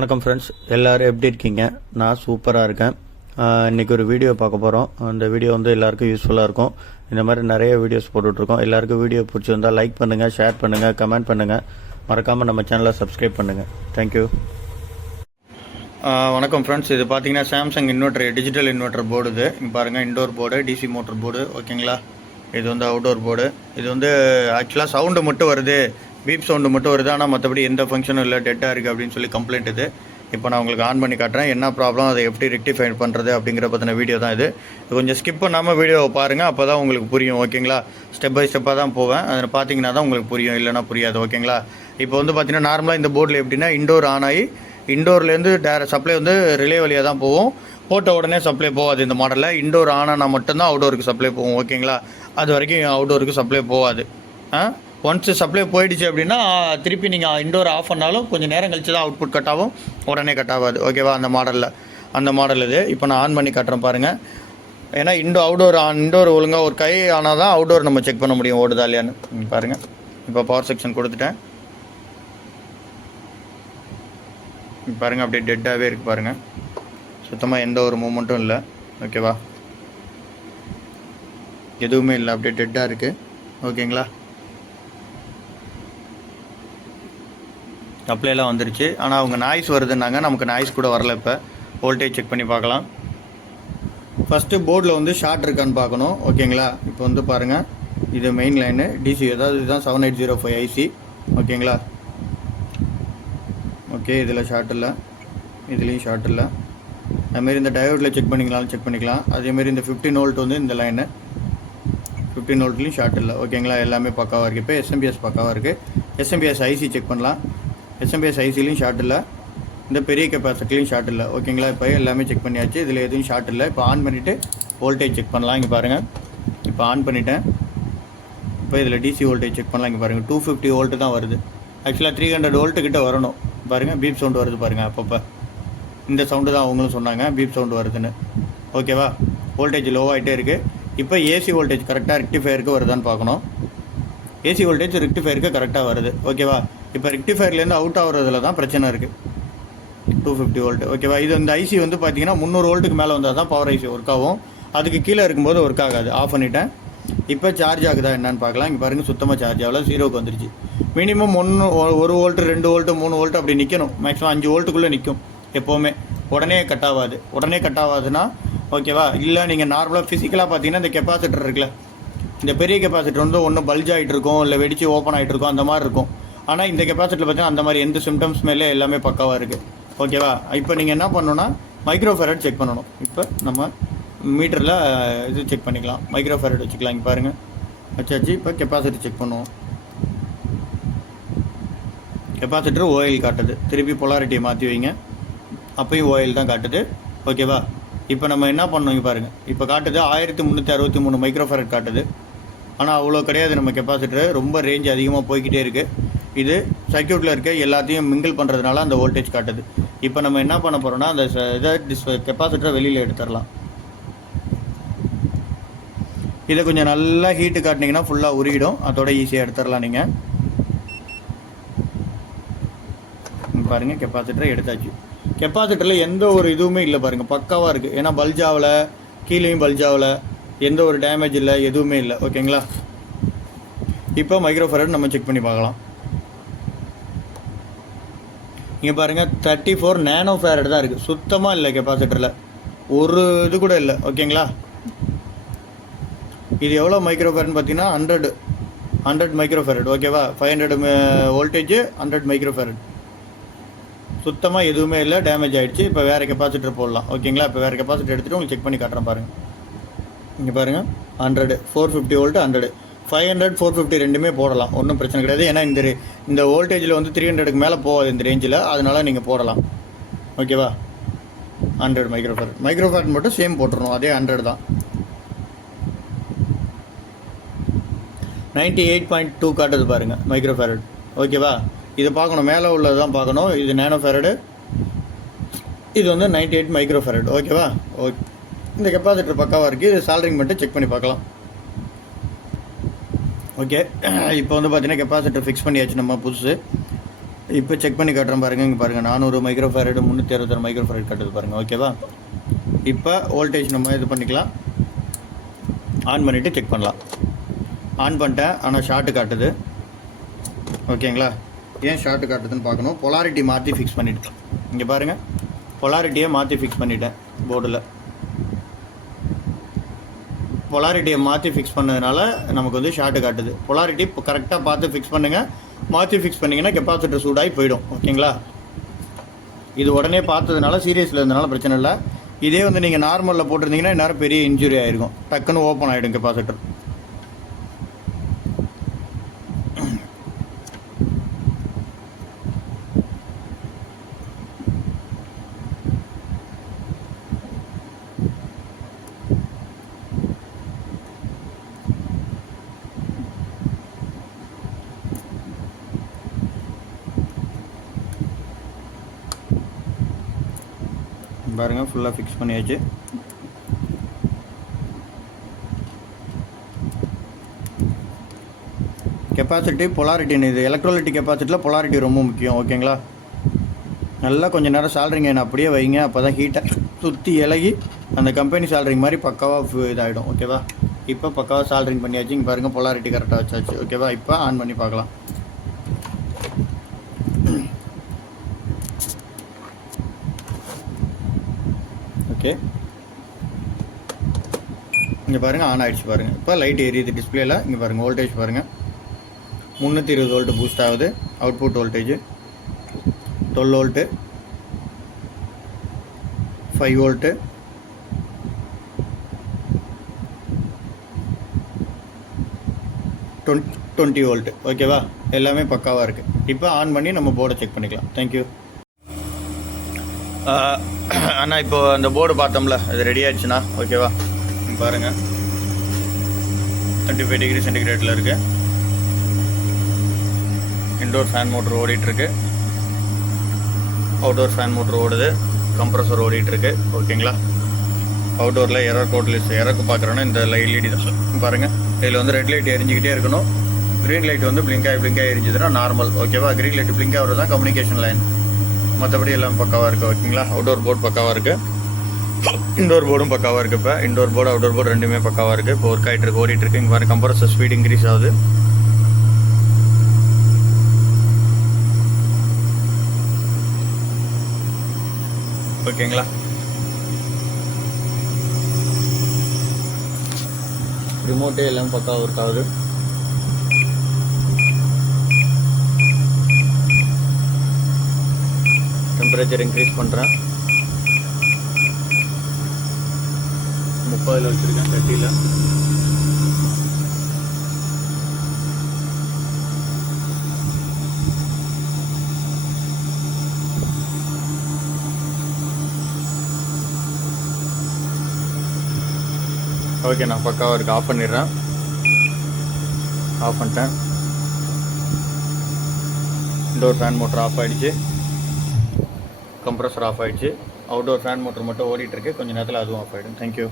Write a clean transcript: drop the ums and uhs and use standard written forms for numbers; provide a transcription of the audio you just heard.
வணக்கம் ஃப்ரெண்ட்ஸ், எல்லோரும் எப்படி இருக்கீங்க? நான் சூப்பராக இருக்கேன். இன்றைக்கி ஒரு வீடியோ பார்க்க போகிறோம். அந்த வீடியோ வந்து எல்லாருக்கும் யூஸ்ஃபுல்லாக இருக்கும். இந்த மாதிரி நிறைய வீடியோஸ் போட்டுட்ருக்கோம். எல்லாருக்கும் வீடியோ பிடிச்சிருந்தால் லைக் பண்ணுங்கள், ஷேர் பண்ணுங்கள், கமெண்ட் பண்ணுங்கள். மறக்காமல் நம்ம சேனலை சப்ஸ்கிரைப் பண்ணுங்கள். தேங்க்யூ. வணக்கம் ஃப்ரெண்ட்ஸ், இது பார்த்தீங்கன்னா Samsung inverter, digital inverter board. இது இங்கே பாருங்கள், indoor board, DC motor board. ஓகேங்களா? இது வந்து அவுட்டோர் போர்டு. இது வந்து ஆக்சுவலாக சவுண்டு மட்டும் வருது, பீப் சவுண்டு மட்டும் வருது, ஆனால் மற்றபடி எந்த ஃபங்க்ஷனும் இல்லை, டெட்டாக இருக்குது அப்படின்னு சொல்லி கம்ப்ளைண்ட் இது. இப்போ நான் உங்களுக்கு ஆன் பண்ணி காட்டுறேன். என்ன ப்ராப்ளம், அதை எப்படி ரெக்டிஃபை பண்ணுறது அப்படிங்கிற பற்றின வீடியோ தான் இது. கொஞ்சம் ஸ்கிப் பண்ணாமல் வீடியோவை பாருங்கள், அப்போ தான் உங்களுக்கு புரியும். ஓகேங்களா? ஸ்டெப் பை ஸ்டெப்பாக தான் போவேன். அதில் பார்த்தீங்கன்னா தான் உங்களுக்கு புரியும், இல்லைனா புரியாது. ஓகேங்களா? இப்போ வந்து பார்த்தீங்கன்னா நார்மலாக இந்த போர்டில் எப்படின்னா இண்டோர் ஆன் ஆகி இண்டோர்லேருந்து சப்ளை வந்து ரிலே வழியாக தான் போவோம். போட்ட உடனே சப்ளை போகாது. இந்த மாடலில் இண்டோர் ஆனா மட்டும்தான் அவுடோருக்கு சப்ளை போகும். ஓகேங்களா? அது வரைக்கும் அவுடோருக்கு சப்ளை போகாது. ஒன்ஸ் சப்ளை போயிடுச்சு அப்படின்னா திருப்பி நீங்கள் இண்டோர் ஆஃப் பண்ணாலும் கொஞ்சம் நேரம் கழிச்சு தான் அவுட்புட் கட் ஆகும், உடனே கட் ஆகாது. ஓகேவா? அந்த மாடல் இது. இப்போ நான் ஆன் பண்ணி காட்டுறேன் பாருங்கள். ஏன்னா இண்டோர் ஒழுங்காக ஒரு கை ஆனால் தான் அவுடோர் நம்ம செக் பண்ண முடியும் ஓடுதா இல்லையான்னு. பாருங்கள், இப்போ பவர் செக்ஷன் கொடுத்துட்டேன். பாருங்கள், அப்படியே டெட்டாகவே இருக்குது பாருங்கள். சுத்தமாக எந்த ஒரு மூமெண்ட்டும் இல்லை. ஓகேவா? எதுவுமே இல்லை, அப்படியே டெட்டாக இருக்குது. ஓகேங்களா? சப்ளைலாம் வந்துருச்சு, ஆனால் அவங்க நாய்ஸ் வருதுன்னாங்க. நமக்கு நாய்ஸ் கூட வரல. இப்போ வோல்டேஜ் செக் பண்ணி பார்க்கலாம். ஃபஸ்ட்டு போர்டில் வந்து ஷார்ட் இருக்கான்னு பார்க்கணும். ஓகேங்களா? இப்போ வந்து பாருங்கள், இது மெயின் லைனு டிசி, அதாவது இதுதான் 7805 ஐசி. ஓகேங்களா? ஓகே, இதில் ஷார்ட் இல்லை, இதுலேயும் ஷார்ட் இல்லை. அதுமாரி இந்த டயோட்டில் செக் பண்ணிக்கலாம். அதேமாரி இந்த 15 வோல்ட் வந்து இந்த லைனு 15 வோல்ட்லேயும் ஷார்ட் இல்லை. ஓகேங்களா? எல்லாமே பக்காவாக இருக்குது. இப்போ எஸ்எம்பிஎஸ் பக்காவாக இருக்குது. எஸ்எம்பிஎஸ் ஐசி செக் பண்ணலாம். எஸ்எம்பிஎஸ் ஐசிலையும் ஷார்ட் இல்லை, இந்த பெரிய கெப்பாசிட்டிலையும் ஷார்ட் இல்லை. ஓகேங்களா? இப்போ எல்லாமே செக் பண்ணியாச்சு. இதில் எதுவும் ஷார்ட் இல்லை. இப்போ ஆன் பண்ணிவிட்டு வோல்டேஜ் செக் பண்ணலாம். இங்கே பாருங்கள், இப்போ ஆன் பண்ணிவிட்டேன். இப்போ இதில் டிசி வோல்டேஜ் செக் பண்ணலாம். இங்கே பாருங்கள், 250 வோல்ட்டு தான் வருது. ஆக்சுவலாக 300 வோல்ட்டு கிட்ட வரணும். பாருங்கள், பீப் சவுண்டு வருது பாருங்கள். அப்பப்போ இந்த சவுண்டு தான் அவங்களும் சொன்னாங்க, பீப் சவுண்டு வருதுன்னு. ஓகேவா? வோல்டேஜ் லோவாகிட்டே இருக்குது. இப்போ ஏசி வோல்டேஜ் கரெக்டாக ரெக்டிஃபயருக்கு வருதான்னு பார்க்கணும். ஏசி வோல்டேஜ் ரெக்டிஃபயருக்கு கரெக்டாக வருது. ஓகேவா? இப்போ ரெக்டிஃபயர்லேருந்து அவுட் ஆகிறதுல தான் பிரச்சனை இருக்குது. 250 வோல்ட். ஓகேவா? இது இந்த ஐசி வந்து பார்த்தீங்கன்னா 300 வோல்ட்டுக்கு மேலே வந்தால் தான் பவர் ஐசி ஒர்க் ஆகும். அதுக்கு கீழே இருக்கும்போது ஒர்க் ஆகாது. ஆஃப் பண்ணிவிட்டேன். இப்போ சார்ஜ் ஆகுதா என்னன்னு பார்க்கலாம். இங்கே பாருங்கள், சுத்தமாக சார்ஜ் ஆகல, 0க்கு வந்துருச்சு. மினிமம் 1 வோல்ட்டு 2 வோல்ட்டு 3 வோல்ட்டு அப்படி நிற்கணும். மேக்ஸிமம் 5 வோல்ட்டுக்குள்ளே நிற்கும் எப்போவுமே. உடனே கட் ஆகாதுன்னா ஓகேவா? இல்லை நீங்கள் நார்மலாக ஃபிசிக்கலாக பார்த்தீங்கன்னா இந்த கெப்பாசிட்டர் இருக்குல்ல, இந்த பெரிய கெப்பாசிட்டர் வந்து ஒன்று பல்ஜ் ஆகிட்டு இருக்கும், இல்லை வெடிச்சு ஓப்பன் ஆகிட்டு இருக்கும், அந்த மாதிரி இருக்கும். ஆனால் இந்த கெப்பாசிட்டரில் பார்த்தீங்கன்னா அந்த மாதிரி எந்த சிம்டம்ஸுமே இல்லை, எல்லாமே பக்காவாக இருக்குது. ஓகேவா? இப்போ நீங்கள் என்ன பண்ணணும்னா மைக்ரோஃபேரட் செக் பண்ணணும். இப்போ நம்ம மீட்டரில் இது செக் பண்ணிக்கலாம், மைக்ரோஃபேரட் வச்சுக்கலாம். இங்கே பாருங்கள், வச்சாச்சு. இப்போ கெப்பாசிட்டி செக் பண்ணுவோம். கெப்பாசிட்டர் ஓயில் காட்டுது. திருப்பி பொலாரிட்டியை மாற்றி வைங்க, அப்போயும் ஓயில் தான் காட்டுது. ஓகேவா? இப்போ நம்ம என்ன பண்ணோம், இங்கே பாருங்கள், இப்போ காட்டுது 1363 மைக்ரோஃபேரட் காட்டுது. ஆனால் அவ்வளோ கிடையாது. நம்ம கெப்பாசிட்டர் ரொம்ப ரேஞ்ச் அதிகமாக போய்கிட்டே இருக்குது. இது சர்க்யூட்டில் இருக்க எல்லாத்தையும் மிங்கிள் பண்ணுறதுனால அந்த வோல்டேஜ் காட்டுது. இப்போ நம்ம என்ன பண்ண போகிறோம்னா, அந்த கெப்பாசிட்டரை வெளியில் எடுத்துடலாம். இதை கொஞ்சம் நல்லா ஹீட்டு காட்டினீங்கன்னா ஃபுல்லாக உருகிடும். அதோட ஈஸியாக எடுத்துடலாம். நீங்கள் பாருங்கள், கெப்பாசிட்டரை எடுத்தாச்சு. கெப்பாசிட்டரில் எந்த ஒரு இதுவுமே இல்லை பாருங்கள், பக்காவாக இருக்குது. ஏன்னா பல்ஜ் ஆகலை, கீழேயும் பல்ஜ் ஆகலை, எந்த ஒரு டேமேஜ் இல்லை, எதுவுமே இல்லை. ஓகேங்களா? இப்போ மைக்ரோஃபேரட் நம்ம செக் பண்ணி பார்க்கலாம். இங்கே பாருங்கள், 34 நேனோ ஃபேரட் தான் இருக்குது. சுத்தமாக இல்லை கெப்பாசிட்டரில், ஒரு இது கூட இல்லை. ஓகேங்களா? இது எவ்வளோ மைக்ரோஃபேரட்னு பார்த்தீங்கன்னா 100 மைக்ரோஃபேரட். ஓகேவா? 500 வோல்டேஜ், 100 மைக்ரோஃபேரட். சுத்தமாக எதுவுமே இல்லை, டேமேஜ் ஆகிடுச்சு. இப்போ வேறு கெப்பாசிட்டர் போடலாம். ஓகேங்களா? இப்போ வேறு கெப்பாசிட்டர் எடுத்துகிட்டு உங்களுக்கு செக் பண்ணி காட்டுறேன் பாருங்கள். இங்கே பாருங்கள், 100 450 வோல்ட்டு, 100 500 450 ரெண்டுமே போடலாம், ஒன்றும் பிரச்சனை கிடையாது. ஏன்னா இந்த வோல்டேஜில் வந்து 300க்கு மேலே போகாது இந்த ரேஞ்சில், அதனால் நீங்கள் போடலாம். ஓகேவா? 100 மைக்ரோஃபேரட் மட்டும் சேம் போட்டுருணும், அதே 100 தான். 98.2 காட்டுது பாருங்கள் மைக்ரோஃபேரட். ஓகேவா? இது பார்க்கணும், மேலே உள்ளது தான் பார்க்கணும். இது நேனோ ஃபேரடு, இது வந்து 98 மைக்ரோஃபேரட். ஓகேவா? ஓகே, இந்த கெப்பாசிட்டர் பக்காவாக இருக்குது. இது சால்ட்ரிங் மட்டும் செக் பண்ணி பார்க்கலாம். ஓகே, இப்போ வந்து பார்த்தீங்கன்னா கெப்பாசிட்டர் ஃபிக்ஸ் பண்ணியாச்சு நம்ம புதுசு. இப்போ செக் பண்ணி காட்டுறேன் பாருங்கள். இங்கே பாருங்கள் 400 மைக்ரோஃபாரட் 366 மைக்ரோஃபாரட் காட்டுது பாருங்கள். ஓகேவா? இப்போ வோல்டேஜ் நம்ம இது பண்ணிக்கலாம். ஆன் பண்ணிவிட்டு செக் பண்ணலாம். ஆன் பண்ணிட்டேன், ஆனால் ஷார்ட்டு காட்டுது. ஓகேங்களா? ஏன் ஷார்ட்டு காட்டுதுன்னு பார்க்கணும். பொலாரிட்டி மாற்றி ஃபிக்ஸ் பண்ணிவிட்டேன். இங்கே பாருங்கள், பொலாரிட்டியை மாற்றி ஃபிக்ஸ் பண்ணிட்டேன் போர்டில். பொலாரிட்டியை மாற்றி ஃபிக்ஸ் பண்ணதுனால நமக்கு வந்து ஷார்ட்டு காட்டுது. பொலாரிட்டி இப்போ கரெக்டாக பார்த்து ஃபிக்ஸ் பண்ணுங்கள். மாற்றி ஃபிக்ஸ் பண்ணிங்கன்னா கெப்பாசிட்டர் சூடாகி போயிடும். ஓகேங்களா? இது உடனே பார்த்ததுனால சீரியஸில் இருந்தனால பிரச்சனை இல்லை. இதே வந்து நீங்கள் நார்மலில் போட்டிருந்தீங்கன்னா இந்நேரம் பெரிய இன்ஜுரி ஆகிருக்கும். டக்குன்னு ஓப்பன் ஆகிடும் கெப்பாசிட்டர். பாருங்கள், ஃபுல்லாக ஃபிக்ஸ் பண்ணியாச்சு. கெப்பாசிட்டி பொலாரிட்டின்னு இது எலக்ட்ரோலைட்டிக் கெப்பாசிட்டியில் பொலாரிட்டி ரொம்ப முக்கியம். ஓகேங்களா? நல்லா கொஞ்சம் நேரம் சால்ட்ரிங் என்ன அப்படியே வைங்க. அப்போ தான் ஹீட்டை சுற்றி இலகி அந்த கம்பெனி சால்ட்ரிங் மாதிரி பக்காவாக இதாகிடும். ஓகேவா? இப்போ பக்காவாக சால்ட்ரிங் பண்ணியாச்சு. இங்கே பாருங்கள், பொலாரிட்டி கரெக்டாக வச்சாச்சு. ஓகேவா? இப்போ ஆன் பண்ணி பார்க்கலாம். ஓகே, இங்கே பாருங்கள், ஆன் ஆகிடுச்சு பாருங்கள். இப்போ லைட் எரியுது டிஸ்பிளேயில். இங்கே பாருங்கள், வோல்டேஜ் பாருங்கள், 320 வோல்ட்டு பூஸ்ட் ஆகுது. Output voltage 12 volt, 5 volt, 20 volt. ஓகேவா? எல்லாமே பக்காவாக இருக்குது. இப்போ ஆன் பண்ணி நம்ம போர்டை செக் பண்ணிக்கலாம். தேங்க்யூ. அண்ணா, இப்போ அந்த போர்டு பார்த்தோம்ல, அது ரெடி ஆயிடுச்சுண்ணா. ஓகேவா? பாருங்கள், 25 டிகிரி சென்டிகிரேட்டில் இருக்குது. இன்டோர் ஃபேன் மோட்ரு ஓடிட்டுருக்கு, அவுட்டோர் ஃபேன் மோட்ரு ஓடுது, கம்ப்ரஸர் ஓடிட்டுருக்கு. ஓகேங்களா? அவுட்டோரில் எரர் கோட் லிஸ்ட் எரருக்கு பார்க்குறோன்னா இந்த எல்இடி தான் பாருங்கள். இதில் வந்து ரெட் லைட் எரிஞ்சிக்கிட்டே இருக்கணும். க்ரீன் லைட் வந்து பிளிங்காக எரிஞ்சுதுன்னா நார்மல். ஓகேவா? க்ரீன் லைட் பிளிங்க் ஆகிறது தான் கம்யூனிகேஷன் லைன். மற்றபடி எல்லாம் பக்காவாக இருக்குது. ஓகேங்களா? அவுட்டோர் போர்டு பக்காவாக இருக்குது, இண்டோர் போர்டும் பக்காவாக இருக்குது. இப்போ இண்டோர் போர்டு அவுட்டோர் போர்டு ரெண்டுமே பக்காவாக இருக்குது. இப்போ ஒர்க் ஆகிட்டு இருக்கு, ஓடிட்டுருக்கு. இங்கே பாருங்கள், கம்ப்ரஸர் ஸ்பீட் இன்க்ரீஸ் ஆகுது. ஓகேங்களா? ரிமோட்டே எல்லாம் பக்காவாக ஒர்க் ஆகுது. டெம்பரேச்சர் இன்க்ரீஸ் பண்ணுறேன். 30 வச்சுருக்கேன், 30ல். ஓகே, நான் பக்காவாக இருக்குது. ஆஃப் பண்ணிடுறேன். ஆஃப் பண்ணிட்டேன். இன்டோர் ஃபேன் மோட்டர் ஆஃப் ஆகிடுச்சு, கம்ப்ரஸர் ஆஃப் ஆகிடுச்சு. அவுட்டோர் ஃபேன் மோட்டர் மட்டும் ஓடிட்டுருக்கு. கொஞ்சம் நேரத்தில் அதுவும் ஆஃப் ஆகிடும். தேங்க்யூ.